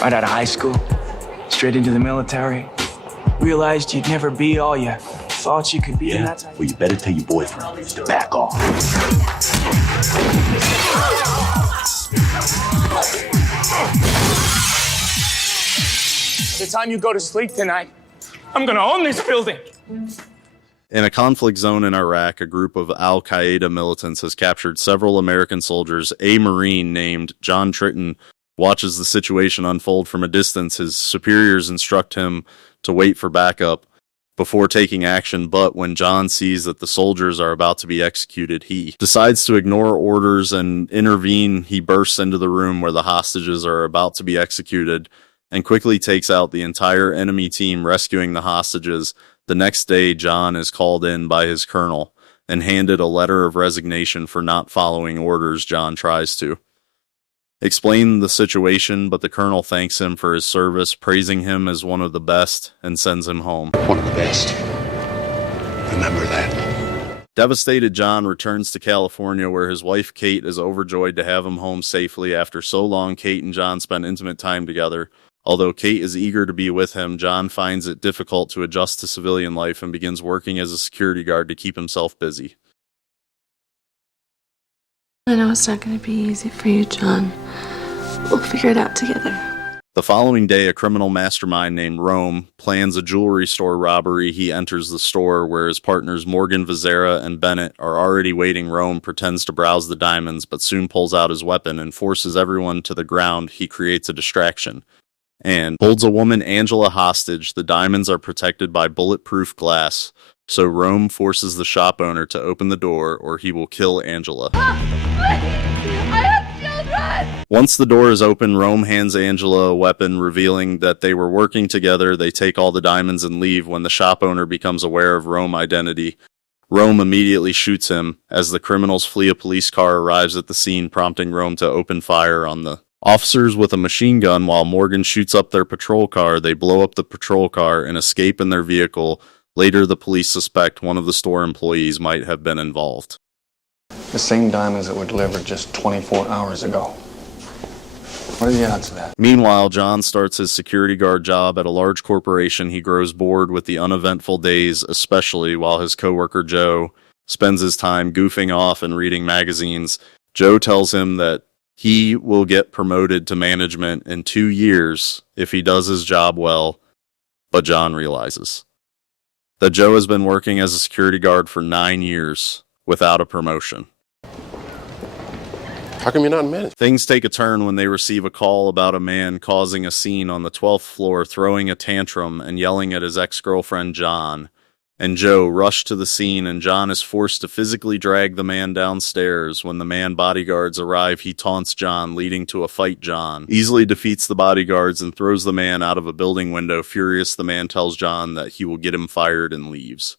Right out of high school, straight into the military. Realized you'd never be all you thought you could be in that time. Well, you better tell your boyfriend to back off. By the time you go to sleep tonight, I'm gonna own this building. In a conflict zone in Iraq, a group of al-Qaeda militants has captured several American soldiers. A Marine named John Triton watches the situation unfold from a distance. His superiors instruct him to wait for backup before taking action, but when John sees that the soldiers are about to be executed, he decides to ignore orders and intervene. He bursts into the room where the hostages are about to be executed and quickly takes out the entire enemy team, rescuing the hostages. The next day, John is called in by his colonel and handed a letter of resignation for not following orders. John tries to explain the situation, but the colonel thanks him for his service, praising him as one of the best, and sends him home. One of the best. Remember that. Devastated, John returns to California, where his wife Kate is overjoyed to have him home safely. After so long, Kate and John spend intimate time together. Although Kate is eager to be with him, John finds it difficult to adjust to civilian life and begins working as a security guard to keep himself busy. I know it's not going to be easy for you, John. We'll figure it out together. The following day, a criminal mastermind named Rome plans a jewelry store robbery. He enters the store where his partners Morgan Vizera and Bennett are already waiting. Rome pretends to browse the diamonds, but soon pulls out his weapon and forces everyone to the ground. He creates a distraction and holds a woman, Angela, hostage. The diamonds are protected by bulletproof glass, so Rome forces the shop owner to open the door or he will kill Angela. I have children! Once the door is open, Rome hands Angela a weapon, revealing that they were working together. They take all the diamonds and leave. When the shop owner becomes aware of Rome's identity, Rome immediately shoots him. As the criminals flee, a police car arrives at the scene, prompting Rome to open fire on the officers with a machine gun. While Morgan shoots up their patrol car, they blow up the patrol car and escape in their vehicle. Later, the police suspect one of the store employees might have been involved. The same diamonds that were delivered just 24 hours ago. What are the odds of that? Meanwhile, John starts his security guard job at a large corporation. He grows bored with the uneventful days, especially while his coworker Joe spends his time goofing off and reading magazines. Joe tells him that he will get promoted to management in 2 years if he does his job well, but John realizes that Joe has been working as a security guard for 9 years without a promotion. How come you're not in management? Things take a turn when they receive a call about a man causing a scene on the 12th floor, throwing a tantrum and yelling at his ex-girlfriend John. And Joe rush to the scene, and John is forced to physically drag the man downstairs. When the man bodyguards arrive, he taunts John, leading to a fight. John easily defeats the bodyguards and throws the man out of a building window. Furious, the man tells John that he will get him fired and leaves.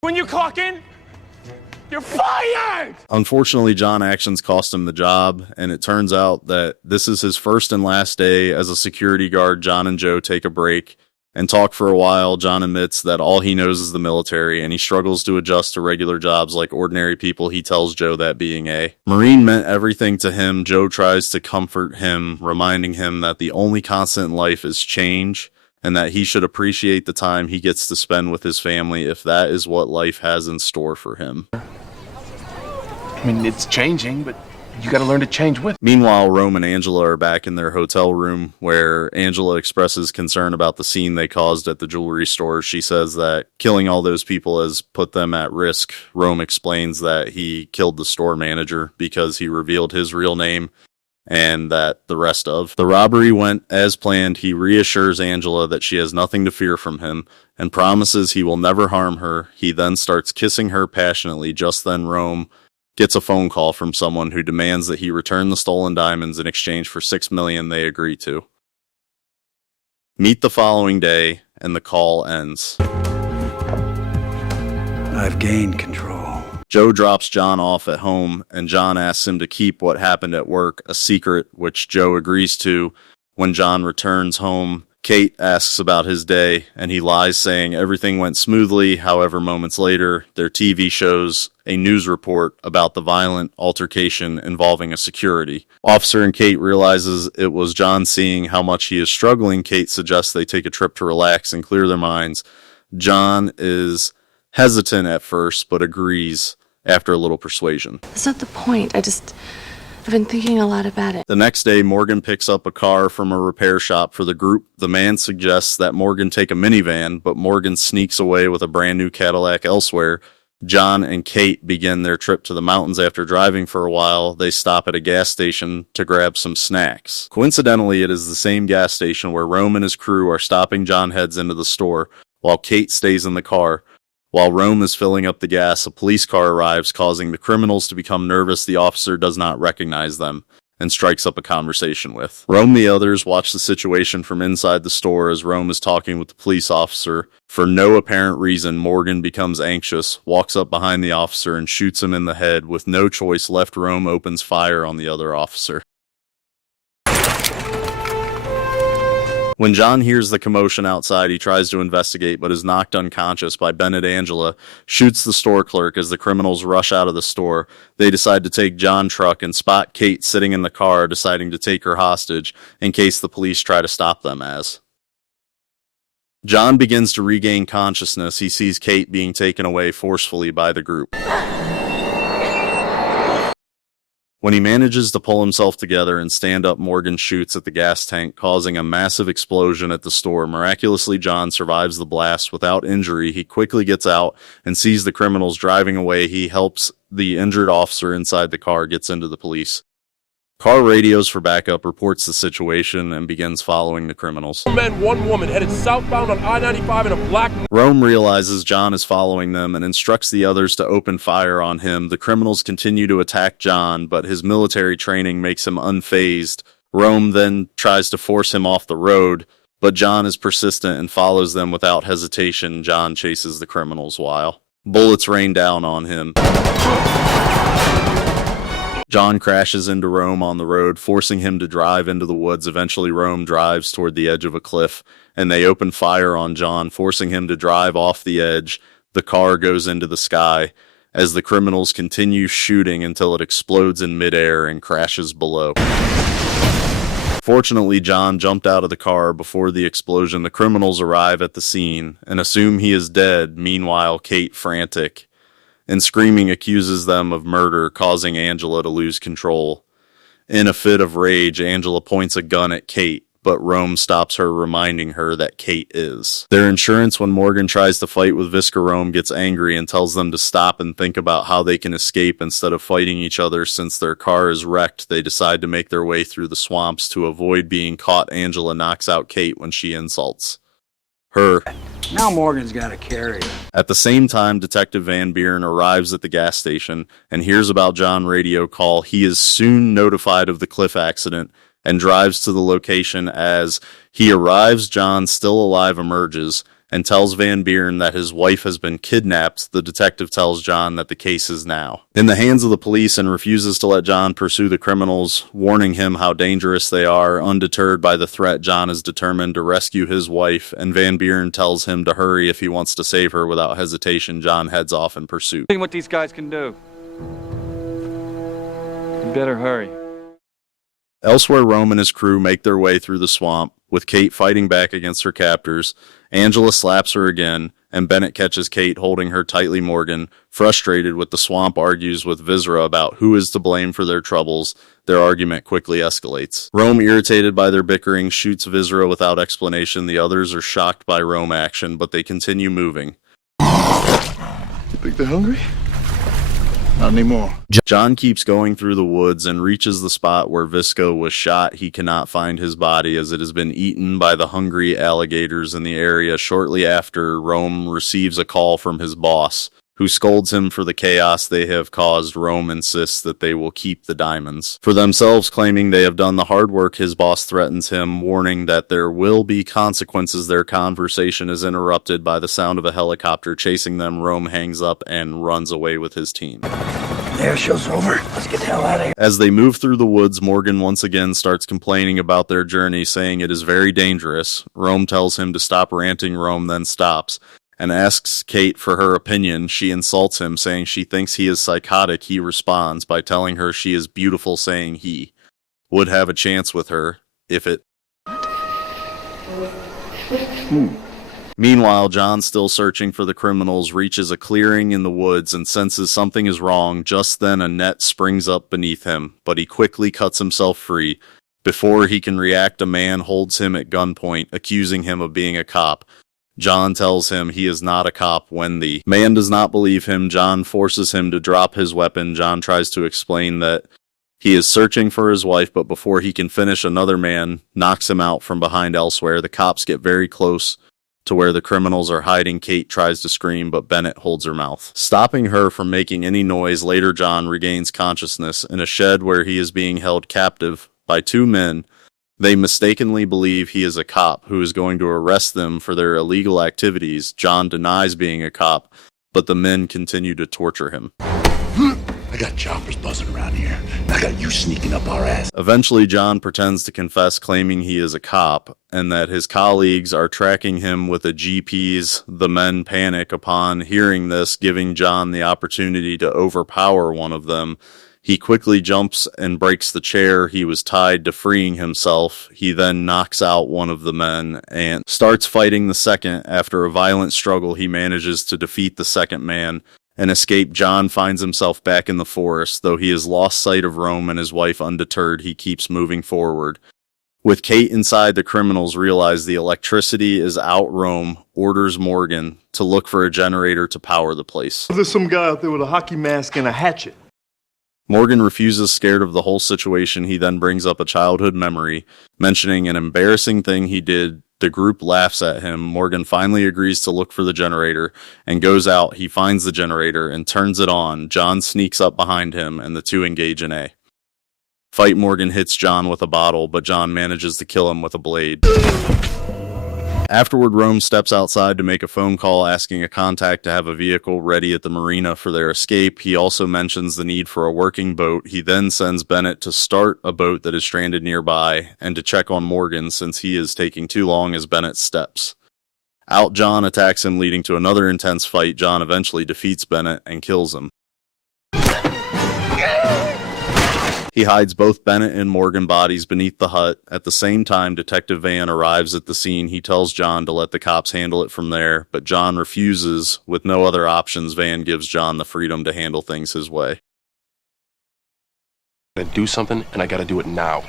When you clock in, you're fired! Unfortunately, John's actions cost him the job, and it turns out that this is his first and last day as a security guard. John and Joe take a break and talk for a while. John admits that all he knows is the military, and he struggles to adjust to regular jobs like ordinary people. He tells Joe that being a Marine meant everything to him. Joe tries to comfort him, reminding him that the only constant in life is change, and that he should appreciate the time he gets to spend with his family if that is what life has in store for him. I mean, it's changing, but you gotta learn to change with it. Meanwhile, Rome and Angela are back in their hotel room, where Angela expresses concern about the scene they caused at the jewelry store. She says that killing all those people has put them at risk. Rome explains that he killed the store manager because he revealed his real name, and that the rest of the robbery went as planned. He reassures Angela that she has nothing to fear from him and promises he will never harm her. He then starts kissing her passionately. Just then, Rome gets a phone call from someone who demands that he return the stolen diamonds in exchange for $6 million they agree to. Meet the following day, and the call ends. I've gained control. Joe drops John off at home, and John asks him to keep what happened at work a secret, which Joe agrees to. When John returns home, Kate asks about his day, and he lies, saying everything went smoothly. However, moments later, their TV shows a news report about the violent altercation involving a security officer, and Kate realizes it was John. Seeing how much he is struggling, Kate suggests they take a trip to relax and clear their minds. John is hesitant at first, but agrees after a little persuasion. That's not the point. I've been thinking a lot about it. The next day, Morgan picks up a car from a repair shop for the group. The man suggests that Morgan take a minivan, but Morgan sneaks away with a brand new Cadillac elsewhere. John and Kate begin their trip to the mountains. After driving for a while, they stop at a gas station to grab some snacks. Coincidentally, it is the same gas station where Rome and his crew are stopping. John heads into the store, while Kate stays in the car. While Rome is filling up the gas, a police car arrives, causing the criminals to become nervous. The officer does not recognize them and strikes up a conversation with Rome. The others watch the situation from inside the store as Rome is talking with the police officer. For no apparent reason, Morgan becomes anxious, walks up behind the officer, and shoots him in the head. With no choice left, Rome opens fire on the other officer. When John hears the commotion outside, he tries to investigate but is knocked unconscious by Bennett. Angela shoots the store clerk as the criminals rush out of the store. They decide to take John's truck and spot Kate sitting in the car, deciding to take her hostage in case the police try to stop them. As John begins to regain consciousness, he sees Kate being taken away forcefully by the group. When he manages to pull himself together and stand up, Morgan shoots at the gas tank, causing a massive explosion at the store. Miraculously, John survives the blast without injury. He quickly gets out and sees the criminals driving away. He helps the injured officer inside the car, gets into the police car, radios for backup, reports the situation, and begins following the criminals. 2 men, 1 woman, headed southbound on I-95 in a black... Rome realizes John is following them and instructs the others to open fire on him. The criminals continue to attack John, but his military training makes him unfazed. Rome then tries to force him off the road, but John is persistent and follows them without hesitation. John chases the criminals while bullets rain down on him. John crashes into Rome on the road, forcing him to drive into the woods. Eventually, Rome drives toward the edge of a cliff, and they open fire on John, forcing him to drive off the edge. The car goes into the sky as the criminals continue shooting until it explodes in midair and crashes below. Fortunately, John jumped out of the car before the explosion. The criminals arrive at the scene and assume he is dead. Meanwhile, Kate, frantic and screaming, accuses them of murder, causing Angela to lose control. In a fit of rage, Angela points a gun at Kate, but Rome stops her, reminding her that Kate is their insurance. When Morgan tries to fight with Visca, Rome gets angry and tells them to stop and think about how they can escape instead of fighting each other. Since their car is wrecked, they decide to make their way through the swamps to avoid being caught. Angela knocks out Kate when she insults her. Now Morgan's got to carry her. At the same time, Detective Van Buren arrives at the gas station and hears about John's radio call. He is soon notified of the cliff accident and drives to the location. As he arrives, John, still alive, emerges and tells Van Buren that his wife has been kidnapped. The detective tells John that the case is now in the hands of the police and refuses to let John pursue the criminals, warning him how dangerous they are. Undeterred by the threat, John is determined to rescue his wife, and Van Buren tells him to hurry if he wants to save her. Without hesitation, John heads off in pursuit. Seeing what these guys can do. You better hurry. Elsewhere, Rome and his crew make their way through the swamp, with Kate fighting back against her captors. Angela slaps her again, and Bennett catches Kate holding her tightly. Morgan, frustrated with the swamp, argues with Viscera about who is to blame for their troubles. Their argument quickly escalates. Rome, irritated by their bickering, shoots Viscera without explanation. The others are shocked by Rome action, but they continue moving. You think they're hungry? Not anymore. John keeps going through the woods and reaches the spot where Visco was shot. He cannot find his body as it has been eaten by the hungry alligators in the area. Shortly after, Rome receives a call from his boss, who scolds him for the chaos they have caused. Rome insists that they will keep the diamonds for themselves, claiming they have done the hard work. His boss threatens him, warning that there will be consequences. Their conversation is interrupted by the sound of a helicopter chasing them. Rome hangs up and runs away with his team. There, show's over. Let's get the hell out of here. As they move through the woods, Morgan once again starts complaining about their journey, saying it is very dangerous. Rome tells him to stop ranting. Rome then stops and asks Kate for her opinion. She insults him, saying she thinks he is psychotic. He responds by telling her she is beautiful, saying he would have a chance with her if it... Meanwhile, John, still searching for the criminals, reaches a clearing in the woods and senses something is wrong. Just then, a net springs up beneath him, but he quickly cuts himself free. Before he can react, a man holds him at gunpoint, accusing him of being a cop. John tells him he is not a cop when the man does not believe him. John forces him to drop his weapon. John tries to explain that he is searching for his wife, but before he can finish, another man knocks him out from behind elsewhere. The cops get very close to where the criminals are hiding. Kate tries to scream, but Bennett holds her mouth, stopping her from making any noise. Later, John regains consciousness in a shed where he is being held captive by two men. They mistakenly believe he is a cop who is going to arrest them for their illegal activities. John denies being a cop, but the men continue to torture him. I got choppers buzzing around here. I got you sneaking up our ass. Eventually, John pretends to confess, claiming he is a cop and that his colleagues are tracking him with a GPS. The men panic upon hearing this, giving John the opportunity to overpower one of them. He quickly jumps and breaks the chair he was tied to, freeing himself. He then knocks out one of the men and starts fighting the second. After a violent struggle, he manages to defeat the second man and escape. John finds himself back in the forest. Though he has lost sight of Rome and his wife, undeterred, he keeps moving forward. With Kate inside, the criminals realize the electricity is out. Rome orders Morgan to look for a generator to power the place. There's some guy out there with a hockey mask and a hatchet. Morgan refuses, scared of the whole situation. He then brings up a childhood memory, mentioning an embarrassing thing he did. The group laughs at him. Morgan finally agrees to look for the generator and goes out. He finds the generator and turns it on. John sneaks up behind him and the two engage in a fight. Morgan hits John with a bottle, but John manages to kill him with a blade. Afterward, Rome steps outside to make a phone call, asking a contact to have a vehicle ready at the marina for their escape. He also mentions the need for a working boat. He then sends Bennett to start a boat that is stranded nearby and to check on Morgan since he is taking too long as Bennett steps out. John attacks him, leading to another intense fight. John eventually defeats Bennett and kills him. He hides both Bennett and Morgan bodies beneath the hut. At the same time, Detective Van arrives at the scene. He tells John to let the cops handle it from there, but John refuses. With no other options, Van gives John the freedom to handle things his way. I gotta do something, and I gotta do it now.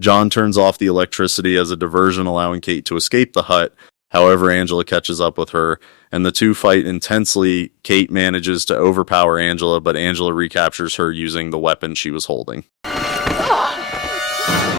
John turns off the electricity as a diversion, allowing Kate to escape the hut. However, Angela catches up with her, and the two fight intensely. Kate manages to overpower Angela, but Angela recaptures her using the weapon she was holding.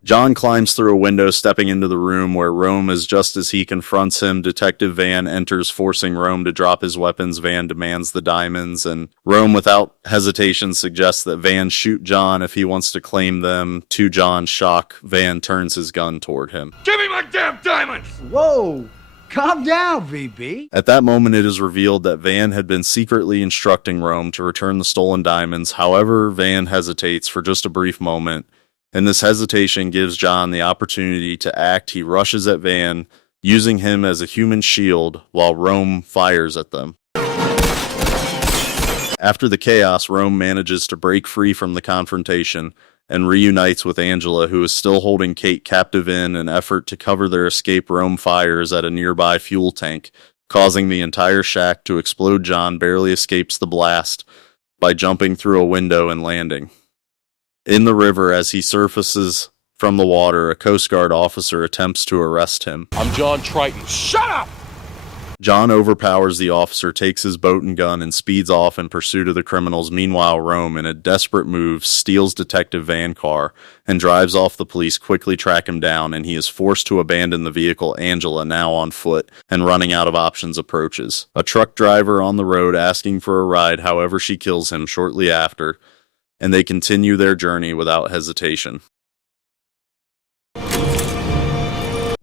John climbs through a window, stepping into the room where Rome is. Just as he confronts him, Detective Van enters, forcing Rome to drop his weapons. Van demands the diamonds, and Rome, without hesitation, suggests that Van shoot John if he wants to claim them. To John's shock, Van turns his gun toward him. Give me my damn diamonds! Whoa! Calm down, VB. At that moment, it is revealed that Van had been secretly instructing Rome to return the stolen diamonds. However, Van hesitates for just a brief moment, and this hesitation gives John the opportunity to act. He rushes at Van, using him as a human shield while Rome fires at them. After the chaos, Rome manages to break free from the confrontation and reunites with Angela, who is still holding Kate captive. In an effort to cover their escape, Rome fires at a nearby fuel tank, causing the entire shack to explode. John barely escapes the blast by jumping through a window and landing in the river. As he surfaces from the water, a Coast Guard officer attempts to arrest him. I'm John Triton. Shut up! John overpowers the officer, takes his boat and gun, and speeds off in pursuit of the criminals. Meanwhile, Rome, in a desperate move, steals Detective Van's car and drives off. The police quickly track him down, and he is forced to abandon the vehicle. Angela, now on foot and running out of options, approaches a truck driver on the road asking for a ride. However, she kills him shortly after, and they continue their journey without hesitation.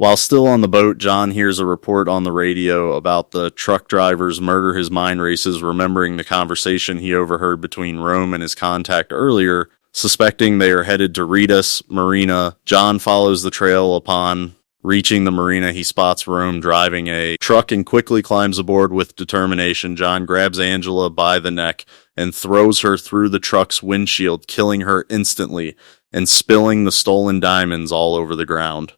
While still on the boat, John hears a report on the radio about the truck driver's murder his mind races, remembering the conversation he overheard between Rome and his contact earlier. Suspecting they are headed to Rita's marina, John follows the trail. Upon reaching the marina, he spots Rome driving a truck and quickly climbs aboard with determination. John grabs Angela by the neck and throws her through the truck's windshield, killing her instantly and spilling the stolen diamonds all over the ground.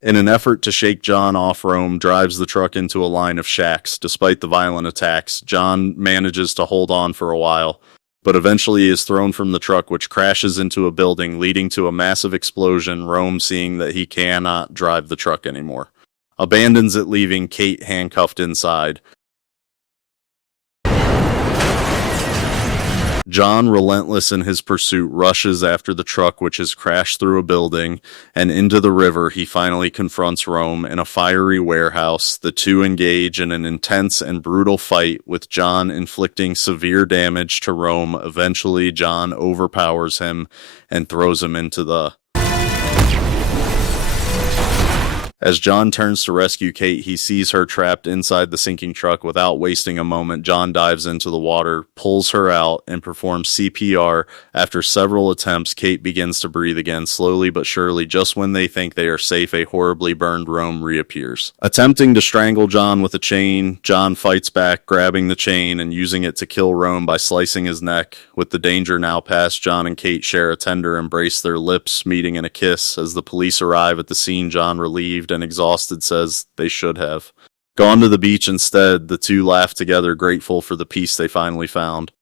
In an effort to shake John off, Rome drives the truck into a line of shacks. Despite the violent attacks, John manages to hold on for a while, but eventually is thrown from the truck, which crashes into a building, leading to a massive explosion. Rome, seeing that he cannot drive the truck anymore, abandons it, leaving Kate handcuffed inside. John, relentless in his pursuit, rushes after the truck, which has crashed through a building and into the river. He finally confronts Rome in a fiery warehouse. The two engage in an intense and brutal fight, with John inflicting severe damage to Rome. Eventually, John overpowers him and throws him into the... As John turns to rescue Kate, he sees her trapped inside the sinking truck. Without wasting a moment, John dives into the water, pulls her out, and performs CPR. After several attempts, Kate begins to breathe again, slowly but surely. Just when they think they are safe, a horribly burned Rome reappears. Attempting to strangle John with a chain, John fights back, grabbing the chain and using it to kill Rome by slicing his neck. With the danger now past, John and Kate share a tender embrace, their lips meeting in a kiss. As the police arrive at the scene, John, relieved and exhausted, says they should have gone to the beach instead. The two laugh together, grateful for the peace they finally found.